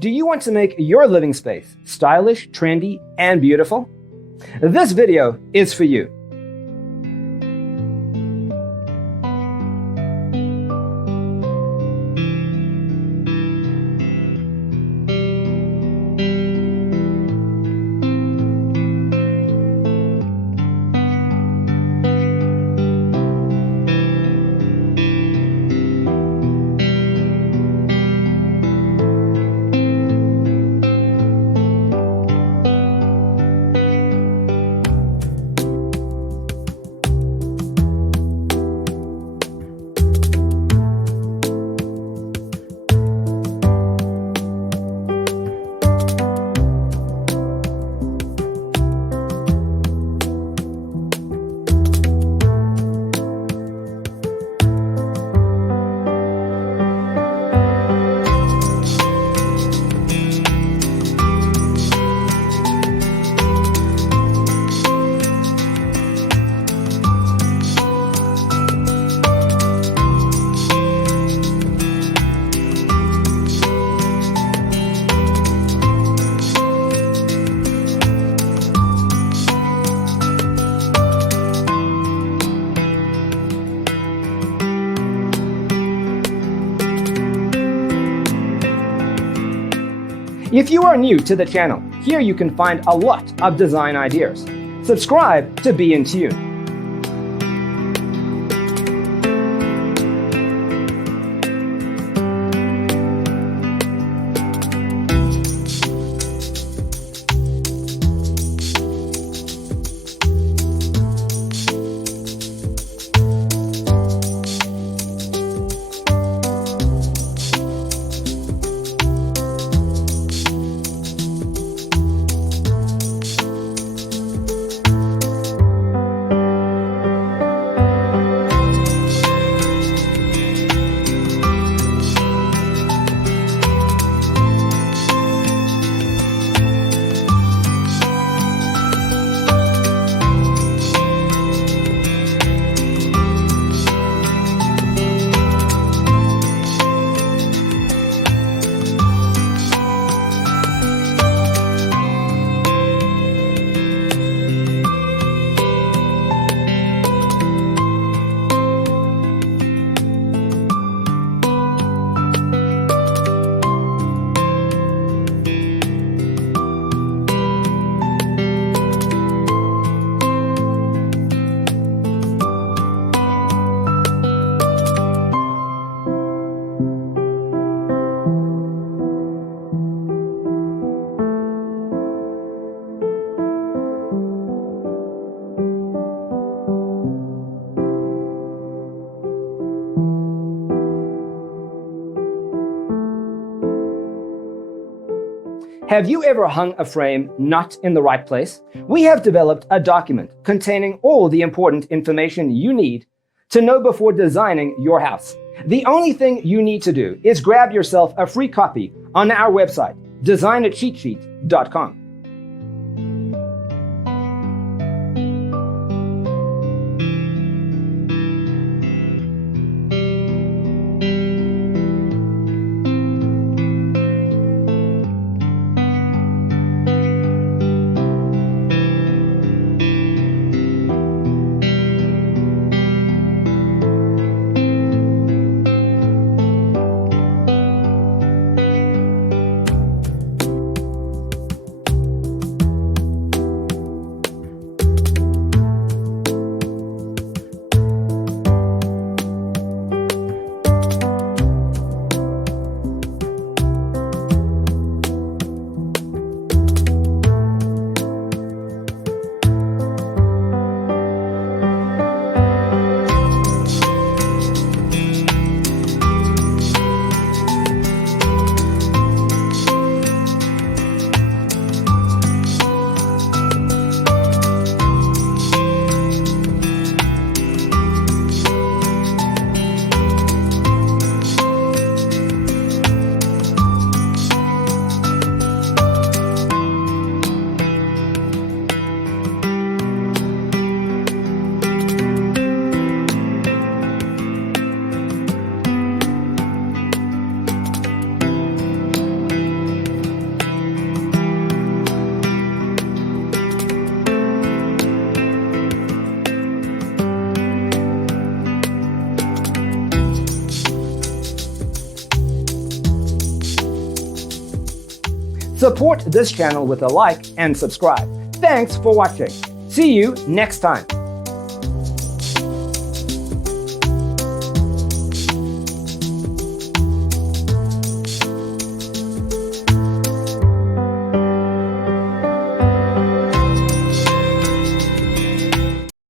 Do you want to make your living space stylish, trendy, and beautiful? This video is for you. If you are new to the channel, here you can find a lot of design ideas. Subscribe to be in tune. Have you ever hung a frame not in the right place? We have developed a document containing all the important information you need to know before designing your house. The only thing you need to do is grab yourself a free copy on our website, designacheatsheet.com. Support this channel with a like and subscribe. Thanks for watching. See you next time.